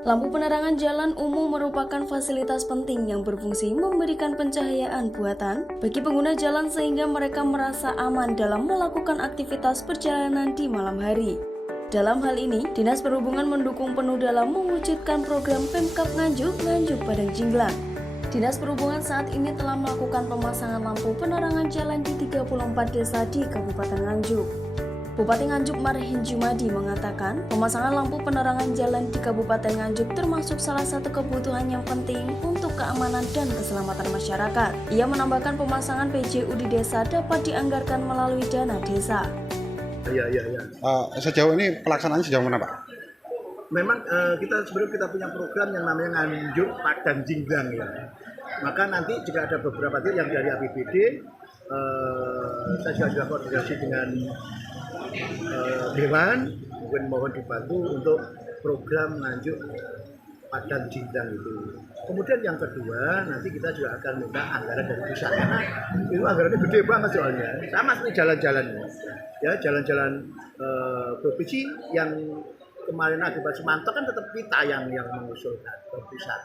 Lampu penerangan jalan umum merupakan fasilitas penting yang berfungsi memberikan pencahayaan buatan bagi pengguna jalan sehingga mereka merasa aman dalam melakukan aktivitas perjalanan di malam hari. Dalam hal ini, Dinas Perhubungan mendukung penuh dalam mewujudkan program Pemkab Nganjuk Padang Jinglang. Dinas Perhubungan saat ini telah melakukan pemasangan lampu penerangan jalan di 34 desa di Kabupaten Nganjuk. Bupati Nganjuk Marhin Jumadi mengatakan, pemasangan lampu penerangan jalan di Kabupaten Nganjuk termasuk salah satu kebutuhan yang penting untuk keamanan dan keselamatan masyarakat. Ia menambahkan pemasangan PJU di desa dapat dianggarkan melalui dana desa. Iya. Sejauh ini pelaksanaannya sejauh mana, Pak? Memang sebelum kita punya program yang namanya Nganjuk Padang Jinglang ya. Maka nanti jika ada beberapa titik yang dari APBD, saya juga koordinasi dengan Dewan, mungkin mohon dibantu untuk program Nganjuk Padang Jinglang itu. Kemudian yang kedua, nanti kita juga akan minta anggaran dari pusat karena itu anggarannya gede banget soalnya. Sama seperti jalan-jalan, ya jalan-jalan provinsi yang kemarin akibat Semantok kan tetap kita yang mengusulkan ke pusat.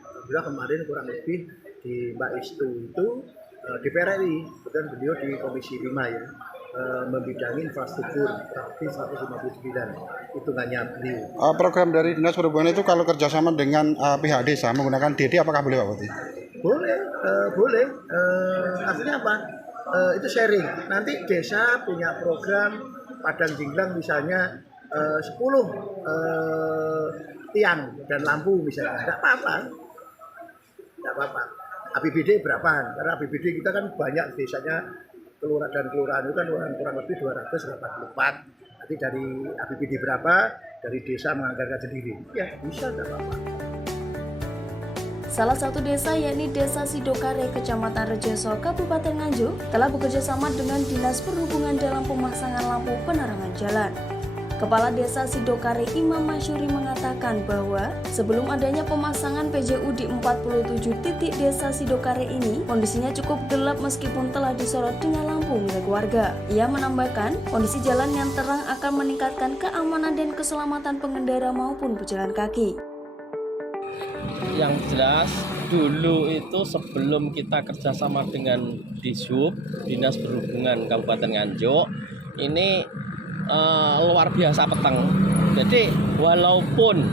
Alhamdulillah kemarin kurang lebih di Mbak Istu itu DPR RI, kemudian beliau di Komisi 5 ya. Membidangi infrastruktur tapi 159 hitungannya beliau. Program dari Dinas Perhubungan itu kalau kerjasama dengan pihak desa menggunakan DD apakah boleh, Pak Bupati? Boleh. Artinya apa? Itu sharing. Nanti desa punya program Padang Jinglang misalnya 10 tiang dan lampu misalnya. Tidak apa-apa. APBD berapa? Karena APBD kita kan banyak desanya. Kelurahan dan kelurahan itu kan kurang lebih 284. Nanti dari APBD berapa, dari desa menganggarkan sendiri. Ya bisa, tidak apa-apa. Salah satu desa yakni Desa Sidokare, Kecamatan Rejoso, Kabupaten Nganjuk telah bekerja sama dengan Dinas Perhubungan dalam pemasangan lampu penerangan jalan. Kepala Desa Sidokare Imam Masyuri mengatakan bahwa sebelum adanya pemasangan PJU di 47 titik Desa Sidokare ini, kondisinya cukup gelap meskipun telah disorot dengan lampu milik warga. Ia menambahkan, kondisi jalan yang terang akan meningkatkan keamanan dan keselamatan pengendara maupun pejalan kaki. Yang jelas, dulu itu sebelum kita kerjasama dengan Dishub, Dinas Perhubungan Kabupaten Nganjuk, ini luar biasa peteng. Jadi walaupun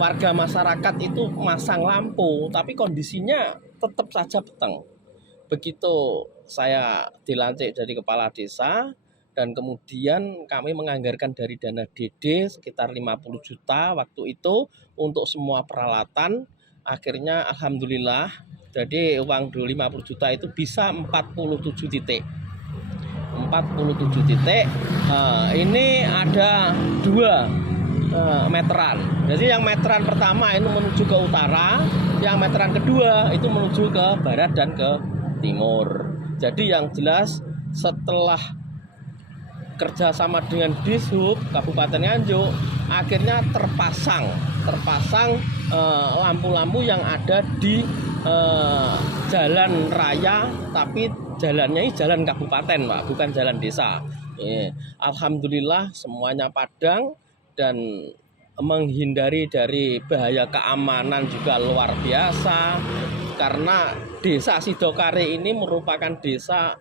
warga masyarakat itu masang lampu, tapi kondisinya tetap saja peteng. Begitu saya dilantik dari kepala desa dan kemudian kami menganggarkan dari dana DD sekitar 50 juta waktu itu untuk semua peralatan. Akhirnya alhamdulillah jadi uang 50 juta itu bisa 47 titik. 47 titik. Ini ada 2 meteran. Jadi yang meteran pertama itu menuju ke utara, yang meteran kedua itu menuju ke barat dan ke timur. Jadi yang jelas setelah kerjasama dengan Dishub Kabupaten Nganjuk, akhirnya terpasang lampu-lampu yang ada di jalan raya, tapi jalannya ini jalan kabupaten, Pak, bukan jalan desa. Alhamdulillah semuanya padang dan menghindari dari bahaya keamanan juga luar biasa. Karena Desa Sidokare ini merupakan desa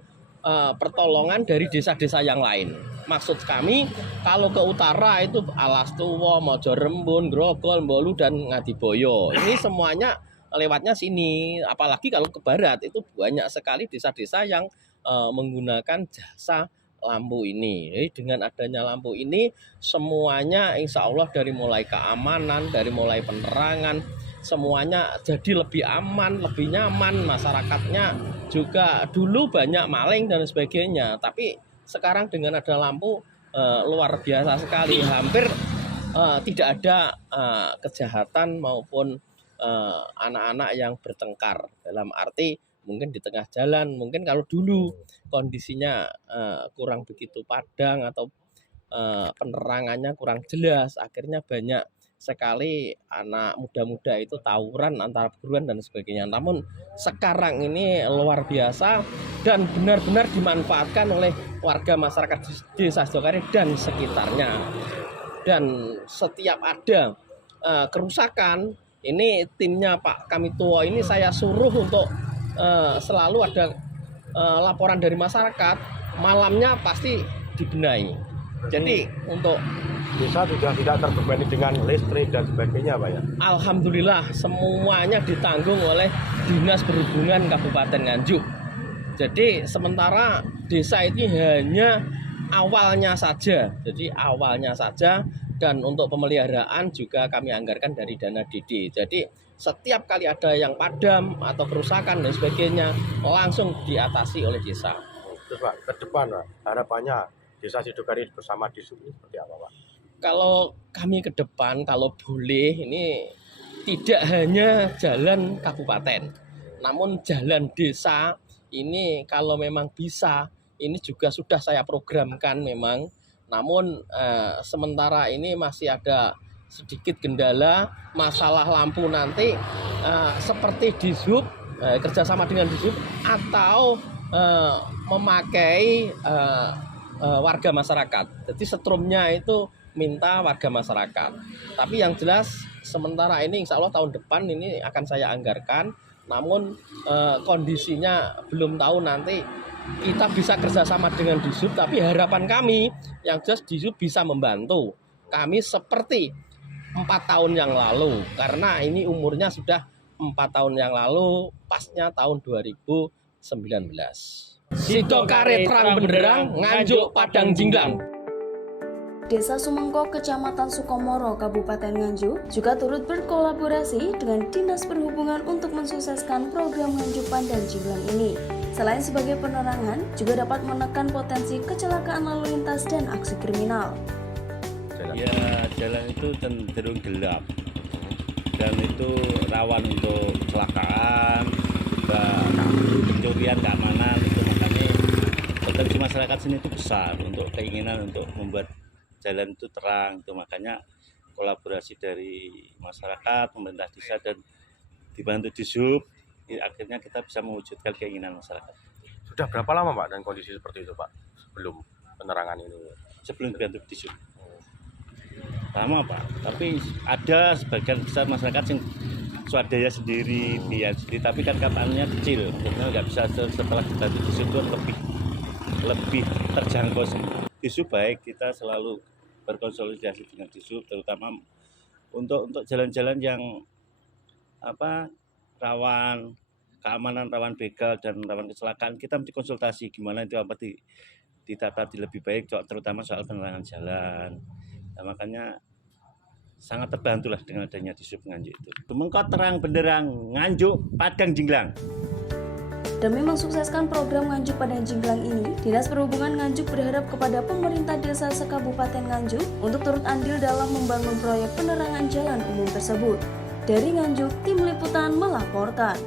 pertolongan dari desa-desa yang lain. Maksud kami kalau ke utara itu Alastuwo, Mojorembun, Grogol, Mbolu dan Ngadiboyo. Ini semuanya lewatnya sini. Apalagi kalau ke barat itu banyak sekali desa-desa yang menggunakan jasa lampu ini. Jadi dengan adanya lampu ini semuanya insya Allah dari mulai keamanan, dari mulai penerangan, semuanya jadi lebih aman, lebih nyaman. Masyarakatnya juga dulu banyak maling dan sebagainya, tapi sekarang dengan ada lampu luar biasa sekali. Hampir tidak ada kejahatan maupun anak-anak yang bertengkar. Dalam arti mungkin di tengah jalan, mungkin kalau dulu kondisinya kurang begitu padang atau penerangannya kurang jelas, akhirnya banyak sekali anak muda-muda itu tawuran antara perguruan dan sebagainya. Namun sekarang ini luar biasa dan benar-benar dimanfaatkan oleh warga masyarakat Desa Sidokare dan sekitarnya. Dan setiap ada kerusakan, ini timnya Pak Kamituo ini saya suruh untuk selalu ada laporan dari masyarakat, malamnya pasti dibenahi. Jadi untuk desa sudah tidak terbebani dengan listrik dan sebagainya Pak ya? alhamdulillah semuanya ditanggung oleh Dinas Perhubungan Kabupaten Nganjuk. Jadi sementara desa ini hanya awalnya saja. Jadi awalnya saja, dan untuk pemeliharaan juga kami anggarkan dari dana DD. Jadi setiap kali ada yang padam atau kerusakan dan sebagainya langsung diatasi oleh desa. Terus Pak, ke depan Pak, harapannya desa Sidogari bersama Disub ini seperti apa Pak? Kalau kami ke depan, kalau boleh, ini tidak hanya jalan kabupaten, namun jalan desa ini kalau memang bisa, ini juga sudah saya programkan memang. Namun sementara ini masih ada sedikit kendala masalah lampu nanti, seperti Disub, kerjasama dengan Disub atau memakai warga masyarakat. Jadi setrumnya itu minta warga masyarakat. Tapi yang jelas sementara ini insya Allah tahun depan ini akan saya anggarkan. Namun kondisinya belum tahu nanti kita bisa kerjasama dengan Disub. Tapi harapan kami yang jelas Disub bisa membantu kami seperti 4 tahun yang lalu. Karena ini umurnya sudah 4 tahun yang lalu, pasnya tahun 2019. Sidogari terang benderang, Nganjuk Padang Jinglang. Desa Sumengko, Kecamatan Sukomoro, Kabupaten Nganjuk juga turut berkolaborasi dengan Dinas Perhubungan untuk mensukseskan program Nganjuk Padang Jinglang ini. Selain sebagai penerangan, juga dapat menekan potensi kecelakaan lalu lintas dan aksi kriminal. Ya, jalan itu cenderung gelap dan itu rawan untuk kecelakaan, juga pencurian, keamanan. Itu makanya potensi masyarakat sini itu besar untuk keinginan untuk membuat jalan itu terang. Itu makanya kolaborasi dari masyarakat, pemerintah desa dan dibantu Disub, akhirnya kita bisa mewujudkan keinginan masyarakat. Sudah berapa lama Pak dan kondisi seperti itu Pak sebelum penerangan ini? Sebelum dibantu Disub lama Pak, tapi ada sebagian besar masyarakat yang swadaya sendiri, biaya sendiri, tapi kan kapannya kecil, jadi nggak bisa setelah dibantu Disub itu lebih terjangkau. Disub baik, kita selalu berkonsolidasi dengan Disub, terutama untuk jalan-jalan yang rawan keamanan, rawan begal dan rawan kecelakaan. Kita mesti konsultasi gimana itu ditata lebih baik, terutama soal penerangan jalan. Nah, makanya sangat terbantulah dengan adanya Disub Nganjuk itu. Sumengko terang benderang, Nganjuk Padang Jinglang. Demi mensukseskan program Nganjuk Padang Jinglang ini, Dinas Perhubungan Nganjuk berharap kepada pemerintah desa sekabupaten Nganjuk untuk turut andil dalam membangun proyek penerangan jalan umum tersebut. Dari Nganjuk, Tim Liputan melaporkan.